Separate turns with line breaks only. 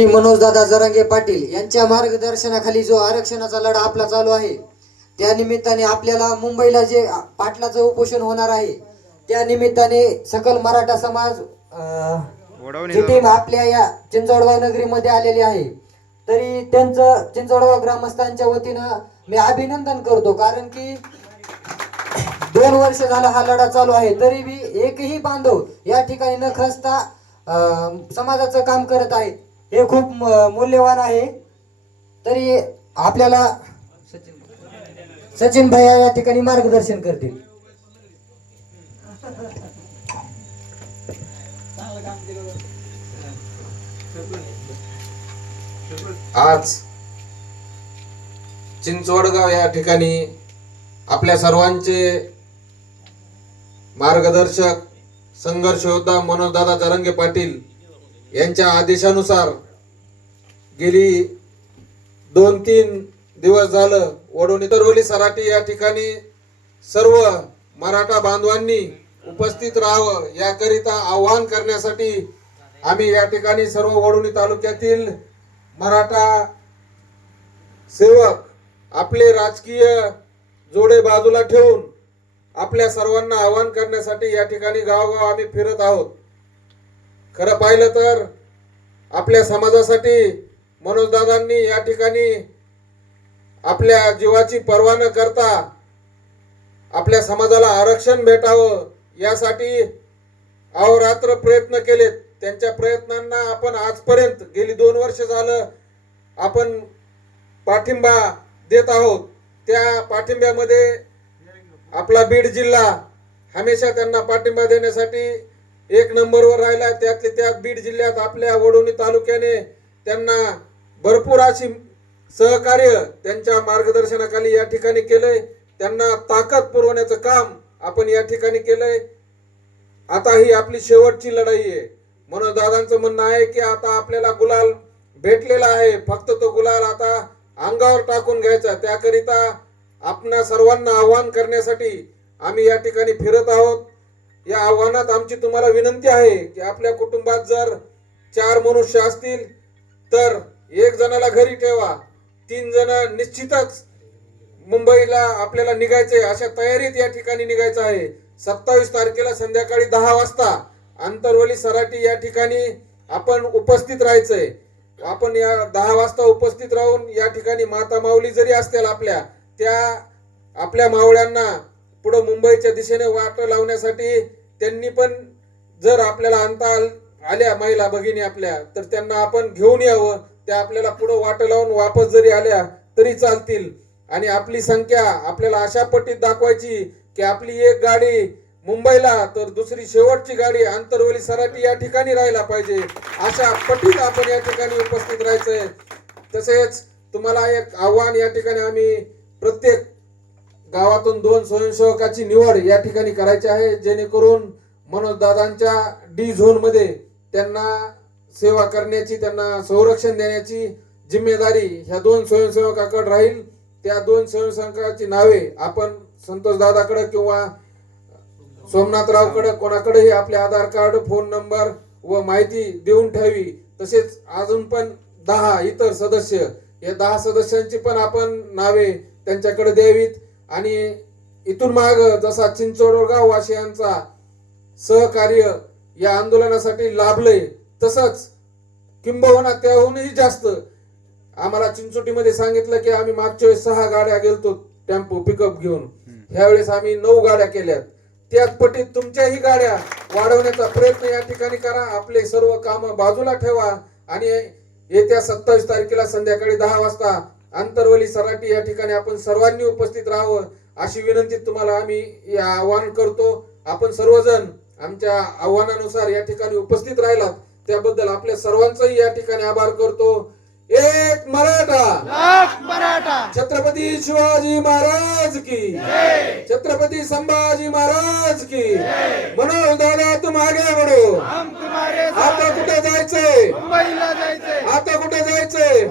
श्री मनोजदादा जरांगे पाटील यांच्या मार्गदर्शनाखाली जो आरक्षणाचा लढा आपला चालू आहे त्या निमित्ताने आपल्याला मुंबईला जे पाटलाचं उपोषण होणार आहे त्या निमित्ताने सकल मराठा समाज ची टीम आपल्या या चिंचवडगाव नगरीमध्ये आलेली आहे तरी त्यांचं चिंचवडगाव ग्रामस्थांच्या वतीनं मी अभिनंदन करतो. कारण की दोन वर्ष झाला हा लढा चालू आहे तरी बी एकही बांधव या ठिकाणी न खचता अं, समाजाचं काम करत आहेत. हे खूप मूल्यवान आहे. तरी आपल्याला सचिन भैया या ठिकाणी मार्गदर्शन करतील.
आज चिंचवडगाव या ठिकाणी आपल्या सर्वांचे मार्गदर्शक संघर्ष योद्धा मनोजदादा तरंगे पाटील यांच्या आदेशानुसार गेली दोन तीन दिवस झालं वडोणी तरवली सराटी या ठिकाणी सर्व मराठा बांधवांनी उपस्थित राहावं याकरिता आवाहन करण्यासाठी आम्ही या ठिकाणी सर्व वडोणी तालुक्यातील मराठा सेवक आपले राजकीय जोडे बाजूला ठेवून आपल्या सर्वांना आवाहन करण्यासाठी या ठिकाणी गावगाव आम्ही फिरत आहोत. खरं पाहिलं तर आपल्या समाजासाठी मनोजदादांनी या ठिकाणी आपल्या जीवाची पर्वा न करता आपल्या समाजाला आरक्षण भेटावं यासाठी अहोरात्र प्रयत्न केलेत. त्यांच्या प्रयत्नांना आपण आजपर्यंत गेली दोन वर्ष झालं आपण पाठिंबा देत आहोत. त्या पाठिंब्यामध्ये आपला बीड जिल्हा हमेशा त्यांना पाठिंबा देण्यासाठी एक नंबरवर राहिला त्यातले त्यात बीड जिल्ह्यात आपल्या वडोणी तालुक्याने त्यांना भरपूर अशी सहकार्य त्यांच्या मार्गदर्शनाखाली या ठिकाणी केलंय. त्यांना ताकद पुरवण्याचं काम आपण या ठिकाणी केलंय. आता ही आपली शेवटची लढाई आहे. म्हणून दादांचं म्हणणं आहे की आता आपल्याला गुलाल भेटलेला आहे. फक्त तो गुलाल आता अंगावर टाकून घ्यायचा. त्याकरिता आपणा सर्वांना आव्हान करण्यासाठी आम्ही या ठिकाणी फिरत आहोत. या आव्हानात आमची तुम्हाला विनंती आहे की आपल्या कुटुंबात जर चार मनुष्य असतील तर एक जणाला घरी ठेवा. तीन जण निश्चितच मुंबईला आपल्याला निघायचे अशा तयारीत या ठिकाणी निघायचं आहे. सत्तावीस तारखेला संध्याकाळी दहा वाजता आंतरवली सराटी या ठिकाणी आपण उपस्थित राहायचंय. आपण या दहा वाजता उपस्थित राहून या ठिकाणी माता माऊली जरी असतील आपल्या त्या आपल्या मावळ्यांना पुढं मुंबईच्या दिशेने वाट लावण्यासाठी त्यांनी पण जर आपल्याला आणता आल्या महिला भगिनी आपल्या तर त्यांना आपण घेऊन यावं. त्या आपल्याला पुढं वाट लावून वापस जरी आल्या तरी चालतील. आणि आपली संख्या आपल्याला अशा पट्टीत दाखवायची की आपली एक गाडी मुंबईला तर दुसरी शेवटची गाडी आंतरवली सराटी या ठिकाणी राहायला पाहिजे. अशा पटीत आपण या ठिकाणी उपस्थित राहायचंय. तसेच तुम्हाला एक आव्हान या ठिकाणी आम्ही प्रत्येक गावातून दोन स्वयंसेवकाची निवड या ठिकाणी करायची आहे जेणेकरून मनोजदादांच्या डी झोनमध्ये त्यांना सेवा करण्याची त्यांना संरक्षण देण्याची जिम्मेदारी ह्या दोन स्वयंसेवकाकडे राहील. त्या दोन स्वयंसेवकाची नावे आपण संतोषदादाकडे किंवा सोमनाथरावकडे कोणाकडेही आपले आधार कार्ड फोन नंबर व माहिती देऊन ठेवी तसेच अजून पण दहा इतर सदस्य या दहा सदस्यांची पण आपण नावे त्यांच्याकडे द्यावीत. आणि इथून माग जसा चिंचोडगाव वासियांचा सहकार्य या आंदोलनासाठी लाभलंय तसंच किंबहुना त्याहूनही जास्त आम्हाला चिंचोटीमध्ये सांगितलं की आम्ही मागच्या वेळेस सहा गाड्या गेलतो टेम्पो पिकअप घेऊन. ह्यावेळेस आम्ही नऊ गाड्या केल्यात. त्याच पटीत तुमच्याही गाड्या वाढवण्याचा प्रयत्न या ठिकाणी करा. आपले सर्व काम बाजूला ठेवा आणि येत्या सत्तावीस तारखेला संध्याकाळी दहा वाजता आंतरवली सराटी या ठिकाणी आपण सर्वांनी उपस्थित राहावं अशी विनंती तुम्हाला आम्ही या आवाहन करतो. आपण सर्वजण आमच्या आव्हानानुसार या ठिकाणी उपस्थित राहिलात. त्याबद्दल आपल्या सर्वांचाही या ठिकाणी आभार करतो. एक मराठा. छत्रपती शिवाजी महाराज की. छत्रपती संभाजी महाराज की. मनोज दादा बढो.
हम तुम्हारे
आता कुठे जायचंय आता कुठे
जायचंय